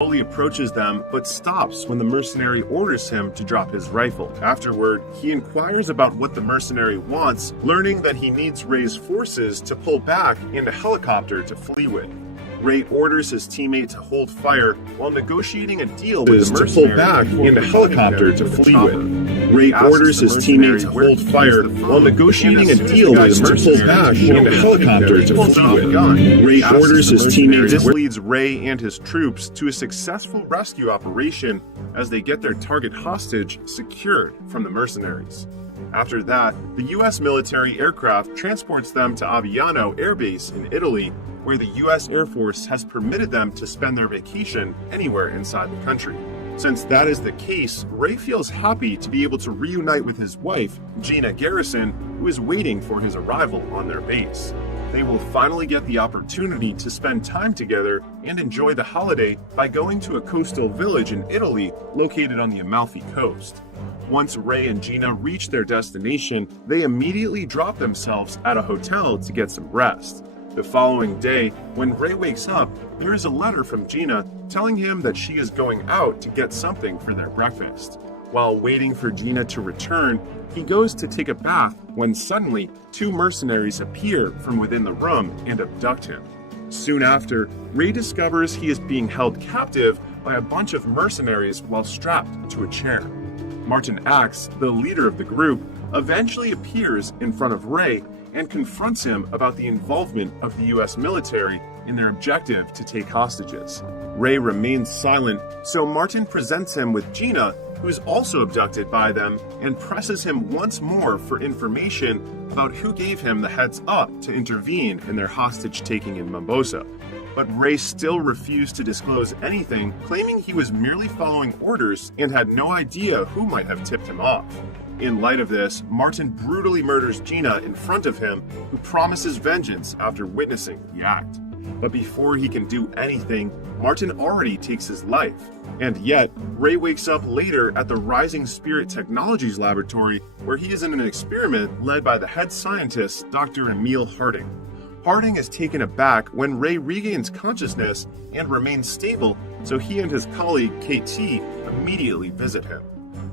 slowly approaches them, but stops when the mercenary orders him to drop his rifle. Afterward, he inquires about what the mercenary wants, learning that he needs Ray's forces to pull back and a helicopter to flee with. Ray orders his teammate to hold fire while negotiating a deal with the mercenary. And a helicopter to flee with. Ray orders his teammate to hold fire while negotiating a deal with the mercenary. And a helicopter to flee with. Ray orders his teammate. This leads Ray and his troops to a successful rescue operation as they get their target hostage secured from the mercenaries. After that, the U.S. military aircraft transports them to Aviano Air Base in Italy, where the U.S. Air Force has permitted them to spend their vacation anywhere inside the country. Since that is the case, Ray feels happy to be able to reunite with his wife, Gina Garrison, who is waiting for his arrival on their base. They will finally get the opportunity to spend time together and enjoy the holiday by going to a coastal village in Italy located on the Amalfi Coast. Once Ray and Gina reach their destination, they immediately drop themselves at a hotel to get some rest. The following day, when Ray wakes up, there is a letter from Gina telling him that she is going out to get something for their breakfast. While waiting for Gina to return, he goes to take a bath when suddenly 2 mercenaries appear from within the room and abduct him. Soon after, Ray discovers he is being held captive by a bunch of mercenaries while strapped to a chair. Martin Axe, the leader of the group, eventually appears in front of Ray and confronts him about the involvement of the US military in their objective to take hostages. Ray remains silent, so Martin presents him with Gina, who is also abducted by them, and presses him once more for information about who gave him the heads up to intervene in their hostage-taking in Mombosa. But Ray still refused to disclose anything, claiming he was merely following orders and had no idea who might have tipped him off. In light of this, Martin brutally murders Gina in front of him, who promises vengeance after witnessing the act. But before he can do anything, Martin already takes his life. And yet, Ray wakes up later at the Rising Spirit Technologies laboratory, where he is in an experiment led by the head scientist, Dr. Emil Harding. Harding is taken aback when Ray regains consciousness and remains stable, so he and his colleague, KT, immediately visit him.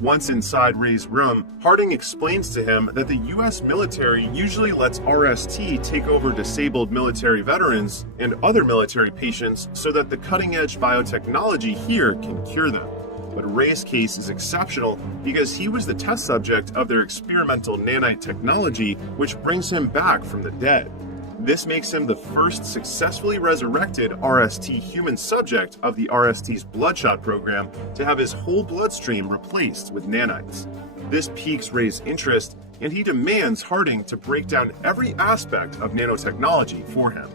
Once inside Ray's room, Harding explains to him that the US military usually lets RST take over disabled military veterans and other military patients so that the cutting-edge biotechnology here can cure them. But Ray's case is exceptional because he was the test subject of their experimental nanite technology, which brings him back from the dead. This makes him the first successfully resurrected RST human subject of the RST's Bloodshot program to have his whole bloodstream replaced with nanites. This piques Ray's interest, and he demands Harding to break down every aspect of nanotechnology for him.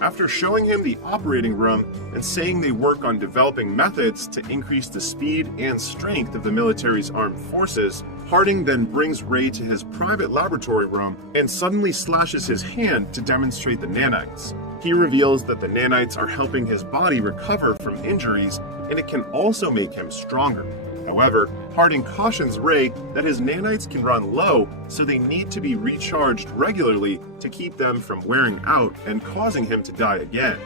After showing him the operating room and saying they work on developing methods to increase the speed and strength of the military's armed forces, Harding then brings Ray to his private laboratory room and suddenly slashes his hand to demonstrate the nanites. He reveals that the nanites are helping his body recover from injuries, and it can also make him stronger. However, Harding cautions Ray that his nanites can run low, so they need to be recharged regularly to keep them from wearing out and causing him to die again.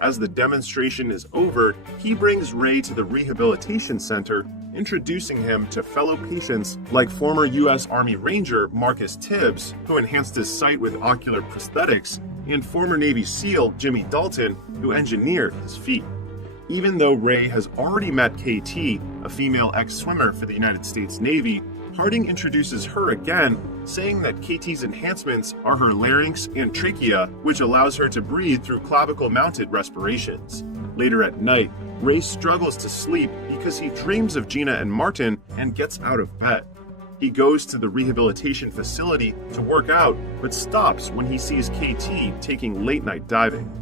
As the demonstration is over, he brings Ray to the rehabilitation center, introducing him to fellow patients like former U.S. Army Ranger Marcus Tibbs, who enhanced his sight with ocular prosthetics, and former Navy SEAL Jimmy Dalton, who engineered his feet. Even though Ray has already met KT, a female ex-swimmer for the United States Navy, Harding introduces her again, saying that KT's enhancements are her larynx and trachea, which allows her to breathe through clavicle-mounted respirations. Later at night, Ray struggles to sleep because he dreams of Gina and Martin and gets out of bed. He goes to the rehabilitation facility to work out, but stops when he sees KT taking late-night diving.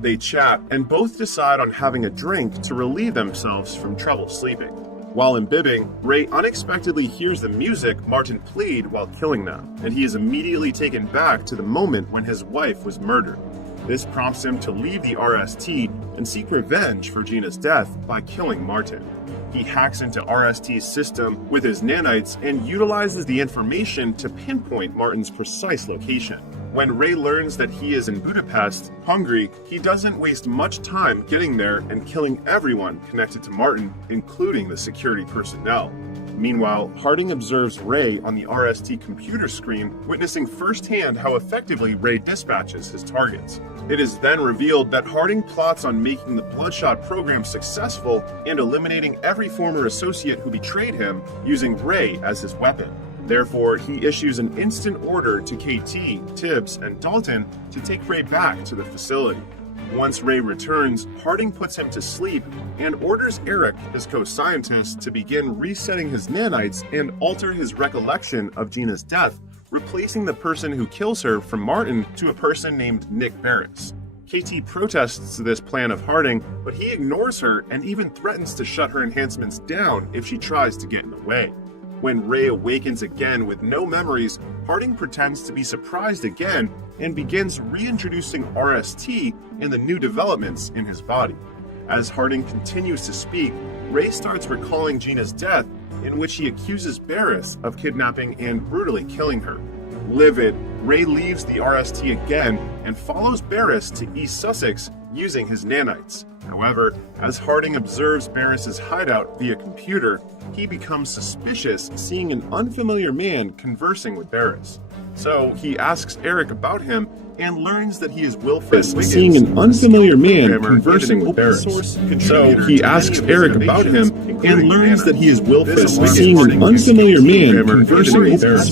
They chat and both decide on having a drink to relieve themselves from trouble sleeping. While imbibing, Ray unexpectedly hears the music Martin played while killing them, and he is immediately taken back to the moment when his wife was murdered. This prompts him to leave the RST and seek revenge for Gina's death by killing Martin. He hacks into RST's system with his nanites and utilizes the information to pinpoint Martin's precise location. When Ray learns that he is in Budapest, Hungary, he doesn't waste much time getting there and killing everyone connected to Martin, including the security personnel. Meanwhile, Harding observes Ray on the RST computer screen, witnessing firsthand how effectively Ray dispatches his targets. It is then revealed that Harding plots on making the Bloodshot program successful and eliminating every former associate who betrayed him, using Ray as his weapon. Therefore, he issues an instant order to KT, Tibbs, and Dalton to take Ray back to the facility. Once Ray returns, Harding puts him to sleep and orders Eric, his co-scientist, to begin resetting his nanites and alter his recollection of Gina's death, replacing the person who kills her from Martin to a person named Nick Barris. KT protests this plan of Harding, but he ignores her and even threatens to shut her enhancements down if she tries to get in the way. When Ray awakens again with no memories, Harding pretends to be surprised again and begins reintroducing RST and the new developments in his body. As Harding continues to speak, Ray starts recalling Gina's death, in which he accuses Barris of kidnapping and brutally killing her. Livid, Ray leaves the RST again and follows Barris to East Sussex using his nanites. However, as Harding observes Barris's hideout via computer, he becomes suspicious seeing an unfamiliar man conversing with Barris. So he asks Eric about him and learns that he is Wilfred Wiggins, seeing an unfamiliar man conversing with Barris. So he asks Eric about him and learns that he is Wilfred, seeing an unfamiliar man conversing with Barris.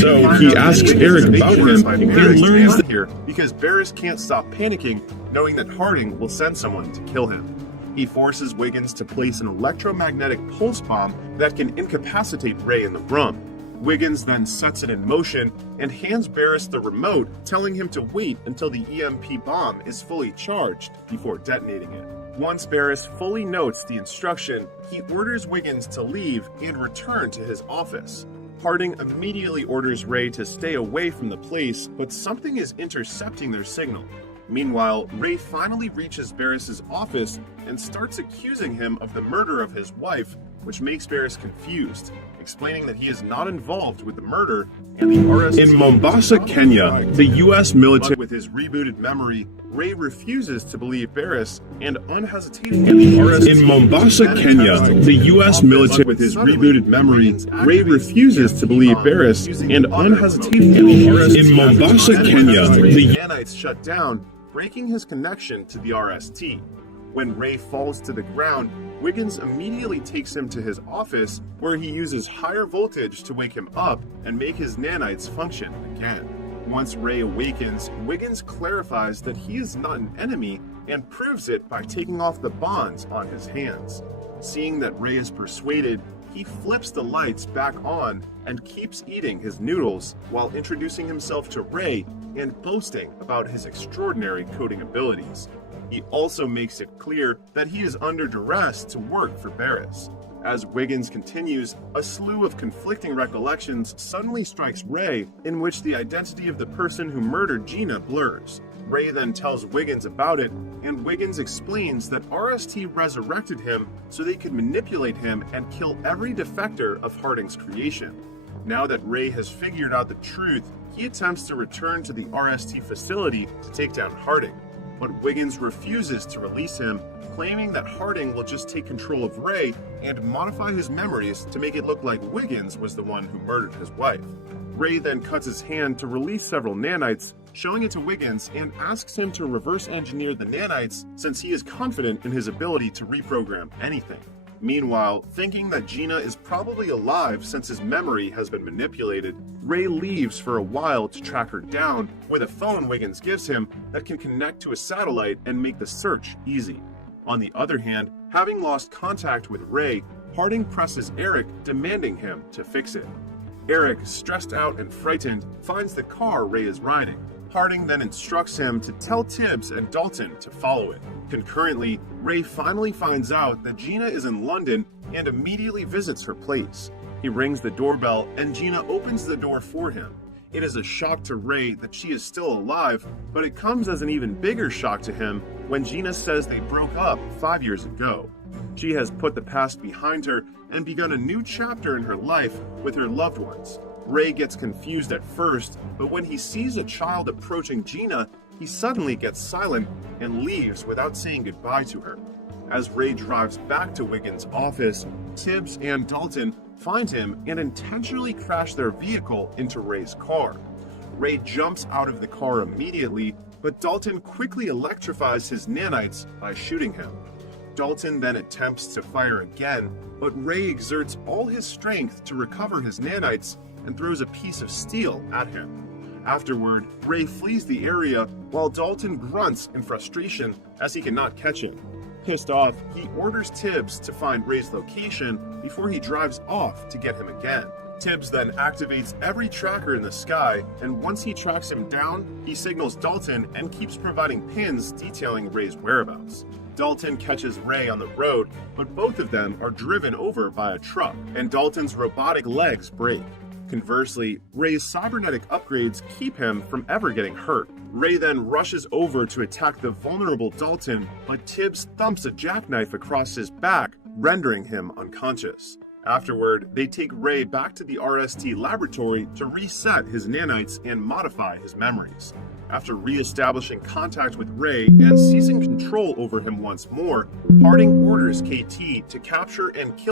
So he asks Eric about him and learns that here because Barris can't stop panicking, knowing that Harding will send someone to kill him. He forces Wiggins to place an electromagnetic pulse bomb that can incapacitate Ray in the room. Wiggins then sets it in motion and hands Barris the remote, telling him to wait until the EMP bomb is fully charged before detonating it. Once Barris fully notes the instruction, he orders Wiggins to leave and return to his office. Harding immediately orders Ray to stay away from the place, but something is intercepting their signal. Meanwhile, Ray finally reaches Barris's office and starts accusing him of the murder of his wife, which makes Barris confused, explaining that he is not involved with the murder and the RST. In Mombasa, Kenya, the U.S. military, with his rebooted memory, Ray refuses to believe Barris and unhesitatingly. In Mombasa, Kenya, the U.S. military, with his rebooted memory, Ray refuses to believe Barris and unhesitatingly. In Mombasa, Kenya, the nanites shut down, breaking his connection to the RST. When Ray falls to the ground, Wiggins immediately takes him to his office, where he uses higher voltage to wake him up and make his nanites function again. Once Ray awakens, Wiggins clarifies that he is not an enemy and proves it by taking off the bonds on his hands. Seeing that Ray is persuaded, he flips the lights back on and keeps eating his noodles while introducing himself to Ray and boasting about his extraordinary coding abilities. He also makes it clear that he is under duress to work for Barris. As Wiggins continues, a slew of conflicting recollections suddenly strikes Ray, in which the identity of the person who murdered Gina blurs. Ray then tells Wiggins about it, and Wiggins explains that RST resurrected him so they could manipulate him and kill every defector of Harding's creation. Now that Ray has figured out the truth, he attempts to return to the RST facility to take down Harding. But Wiggins refuses to release him, claiming that Harding will just take control of Ray and modify his memories to make it look like Wiggins was the one who murdered his wife. Ray then cuts his hand to release several nanites, showing it to Wiggins, and asks him to reverse engineer the nanites since he is confident in his ability to reprogram anything. Meanwhile, thinking that Gina is probably alive since his memory has been manipulated, Ray leaves for a while to track her down with a phone Wiggins gives him that can connect to a satellite and make the search easy. On the other hand, having lost contact with Ray, Harding presses Eric, demanding him to fix it. Eric, stressed out and frightened, finds the car Ray is riding. Harding then instructs him to tell Tibbs and Dalton to follow it. Concurrently, Ray finally finds out that Gina is in London and immediately visits her place. He rings the doorbell and Gina opens the door for him. It is a shock to Ray that she is still alive, but it comes as an even bigger shock to him when Gina says they broke up 5 years ago. She has put the past behind her and begun a new chapter in her life with her loved ones. Ray gets confused at first, but when he sees a child approaching Gina, he suddenly gets silent and leaves without saying goodbye to her. As Ray drives back to Wiggins' office, Tibbs and Dalton find him and intentionally crash their vehicle into Ray's car. Ray jumps out of the car immediately, but Dalton quickly electrifies his nanites by shooting him. Dalton then attempts to fire again, but Ray exerts all his strength to recover his nanites and throws a piece of steel at him. Afterward, Ray flees the area while Dalton grunts in frustration as he cannot catch him. Pissed off, he orders Tibbs to find Ray's location before he drives off to get him again. Tibbs then activates every tracker in the sky, and once he tracks him down, he signals Dalton and keeps providing pins detailing Ray's whereabouts. Dalton catches Ray on the road, but both of them are driven over by a truck, and Dalton's robotic legs break. Conversely, Ray's cybernetic upgrades keep him from ever getting hurt. Ray then rushes over to attack the vulnerable Dalton, but Tibbs thumps a jackknife across his back, rendering him unconscious. Afterward, they take Ray back to the RST laboratory to reset his nanites and modify his memories. After re-establishing contact with Ray and seizing control over him once more, Harding orders KT to capture and kill